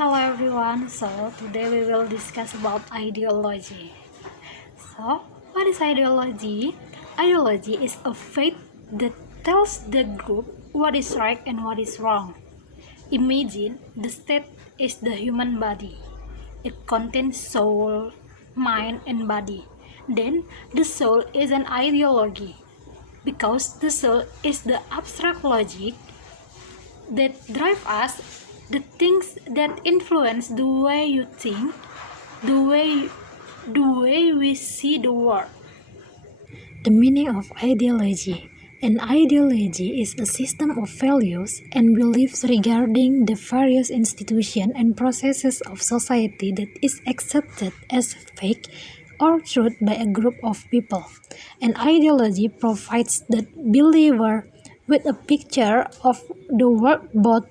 Hello everyone. So today we will discuss about ideology. So what is ideology? Ideology is a faith that tells the group what is right and what is wrong. Imagine the state is the human body. It contains soul, mind and body. Then the soul is an ideology because the soul is the abstract logic that drive us, the things that influence the way you think, the way we see the world. The meaning of ideology. An ideology is a system of values and beliefs regarding the various institutions and processes of society that is accepted as fact or truth by a group of people. An ideology provides the believer with a picture of the world both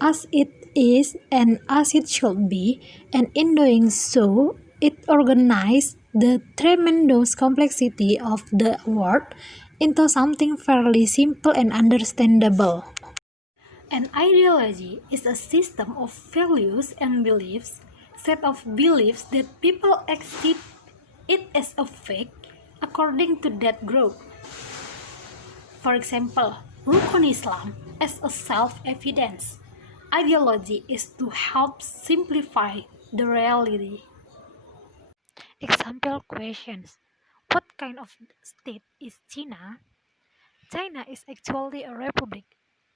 as it is and as it should be, and in doing so, it organizes the tremendous complexity of the world into something fairly simple and understandable. An ideology is a system of values and beliefs, set of beliefs that people accept it as a fact according to that group. For example, Rukun Islam as a self-evidence ideology is to help simplify the reality. Example questions. What kind of state is China? China is actually a republic.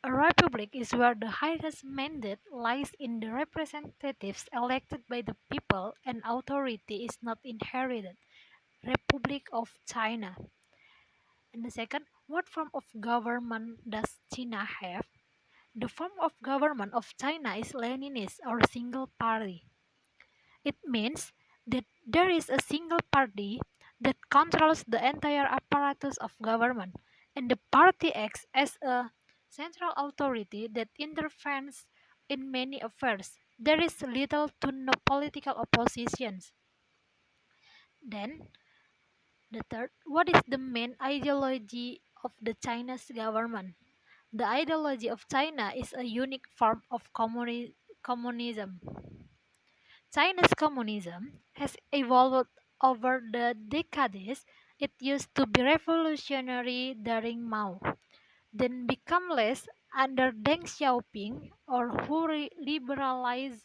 A republic is where the highest mandate lies in the representatives elected by the people and authority is not inherited. Republic of China. And the second, what form of government does China have? The form of government of China is Leninist or single party. It means that there is a single party that controls the entire apparatus of government, and the party acts as a central authority that intervenes in many affairs. There is little to no political oppositions. Then, the third, what is the main ideology of the Chinese government? The ideology of China is a unique form of communism. Chinese communism has evolved over the decades. It used to be revolutionary during Mao, then become less under Deng Xiaoping or who liberalized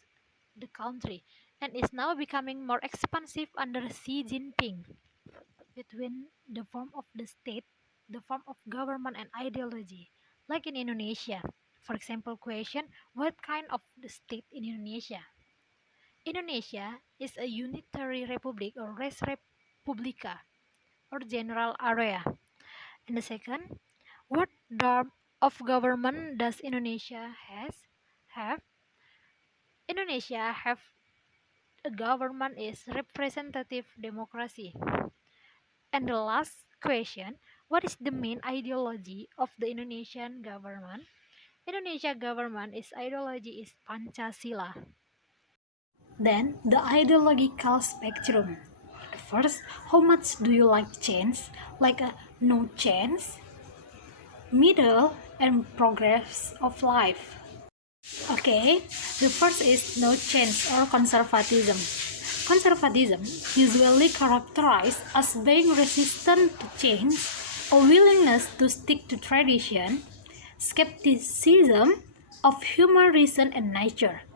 the country, and is now becoming more expansive under Xi Jinping. Between the form of the state, the form of government and ideology, like in Indonesia. For example, question, what kind of the state in Indonesia? Indonesia is a unitary republic or res publica or general area. And the second, what form of government does Indonesia have? Indonesia have a government is representative democracy. And the last question, what is the main ideology of the Indonesian government? Indonesia government is ideology is Pancasila. Then the ideological spectrum. First, how much do you like change? Like a no change, middle, and progress of life. Okay, the first is no change or conservatism. Conservatism, usually characterized as being resistant to change, a willingness to stick to tradition, skepticism of human reason and nature,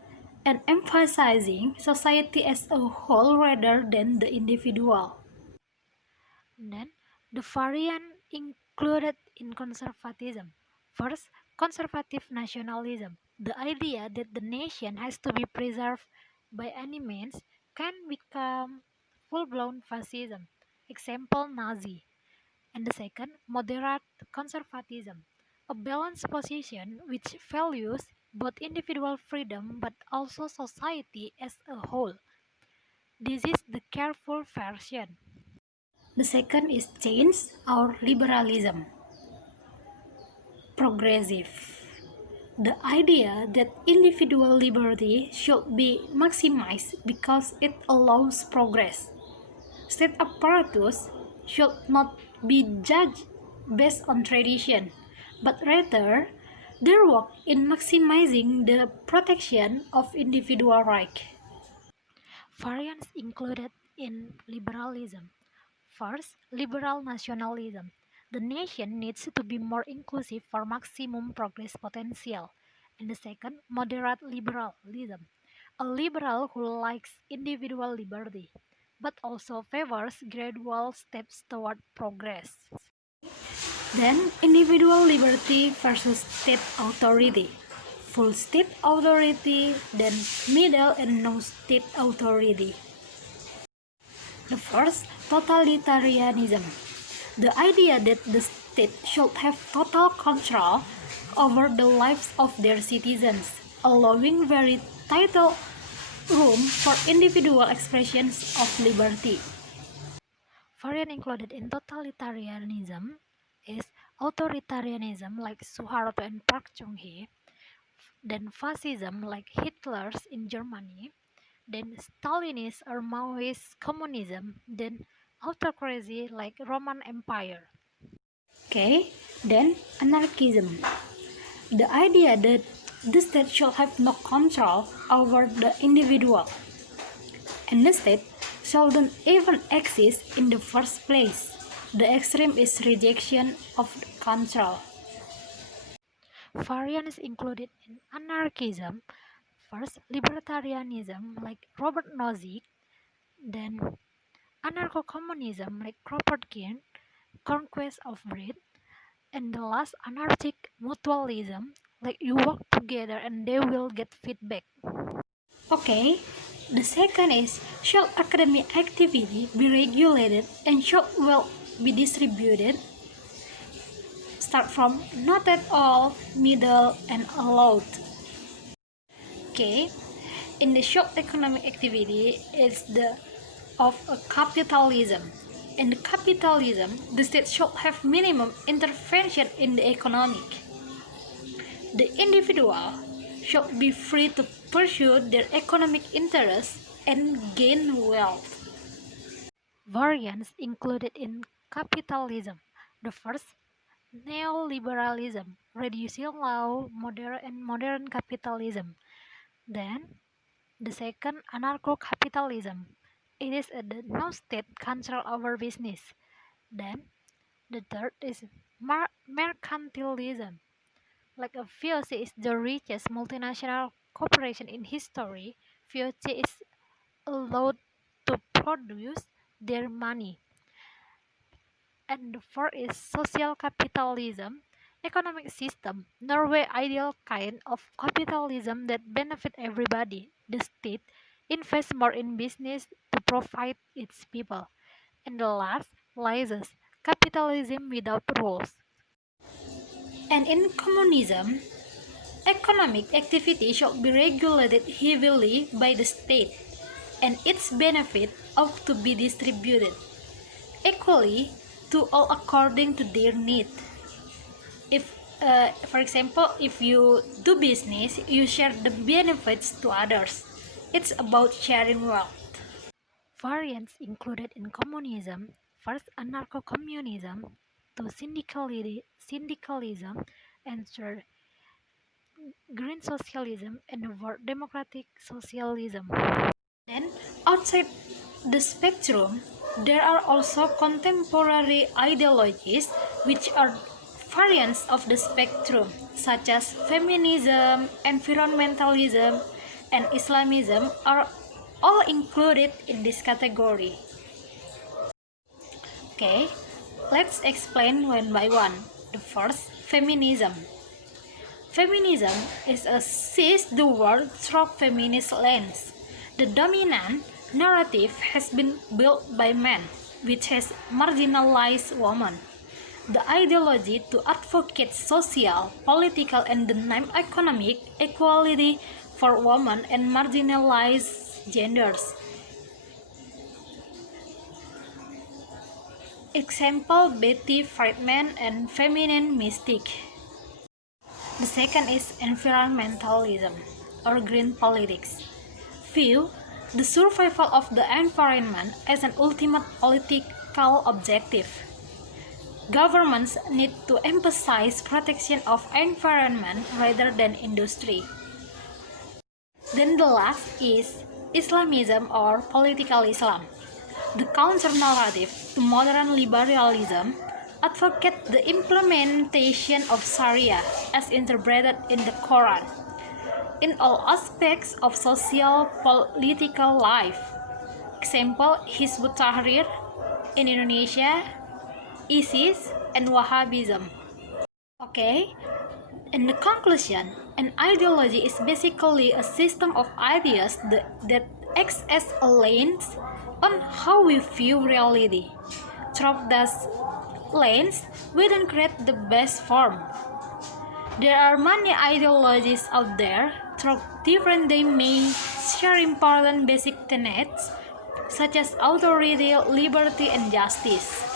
and emphasizing society as a whole rather than the individual. Then, the variant included in conservatism. First, conservative nationalism. The idea that the nation has to be preserved by any means can become full-blown fascism. Example, Nazi. And the second, moderate conservatism. A balanced position which values both individual freedom but also society as a whole. This is the careful version. The second is change or liberalism. Progressive. The idea that individual liberty should be maximized because it allows progress. State apparatus should not be judged based on tradition, but rather their work in maximizing the protection of individual rights. Variants included in liberalism. First, liberal nationalism. The nation needs to be more inclusive for maximum progress potential. And the second, moderate liberalism. A liberal who likes individual liberty, but also favors gradual steps toward progress. Then, individual liberty versus state authority. Full state authority, then middle and no state authority. The first, totalitarianism. The idea that the state should have total control over the lives of their citizens, allowing very tight room for individual expressions of liberty. Variant included in totalitarianism is authoritarianism like Suharto and Park Chung-hee, then fascism like Hitler's in Germany, then Stalinist or Maoist communism, then autocracy like Roman Empire. Okay, then anarchism. The idea that the state should have no control over the individual, and the state shouldn't even exist in the first place. The extreme is rejection of control. Variants included in anarchism. First, libertarianism like Robert Nozick, then anarcho-communism like Kropotkin, conquest of breed, and the last anarchic mutualism like you work together and they will get feedback. Okay, the second is should academic activity be regulated and should well be distributed? Start from not at all, middle, and allowed. Okay, in the should economic activity is the of a capitalism. In capitalism, the state should have minimum intervention in the economic. The individual should be free to pursue their economic interests and gain wealth. Variants included in capitalism. The first, neoliberalism, reducing law, modern capitalism. Then, the second, anarcho-capitalism. It is the no state control over business. Then, the third is mercantilism. Like a VOC is the richest multinational corporation in history. VOC is allowed to produce their money. And the fourth is social capitalism, economic system, Norway ideal kind of capitalism that benefit everybody. The state invests more in business to provide its people. And the last, lies, capitalism without rules. And in communism, economic activity should be regulated heavily by the state, and its benefit ought to be distributed equally to all according to their need. If, for example, if you do business, you share the benefits to others. It's about sharing wealth. Variants included in communism: first, anarcho-communism, to syndicalism, and third, green socialism, and fourth, democratic socialism. Then, outside the spectrum, there are also contemporary ideologies which are variants of the spectrum, such as feminism, environmentalism, and Islamism are all included in this category. Okay, let's explain one by one. The first, feminism. Feminism is a sees the world through feminist lens. The dominant narrative has been built by men, which has marginalized women. The ideology to advocate social, political, and economic equality for women and marginalized genders. Example, Betty Friedman and Feminine Mystic. The second is environmentalism or green politics. View the survival of the environment as an ultimate political objective. Governments need to emphasize protection of environment rather than industry. Then the last is Islamism or political Islam. The counter-narrative to modern liberalism advocates the implementation of Sharia as interpreted in the Quran in all aspects of social political life. Example, Hizbut Tahrir in Indonesia, ISIS, and Wahhabism. Okay, in the conclusion, an ideology is basically a system of ideas that acts as a lens on how we view reality. Through that lens, we then create the best form. There are many ideologies out there. Through different they may share important basic tenets such as authority, liberty, and justice.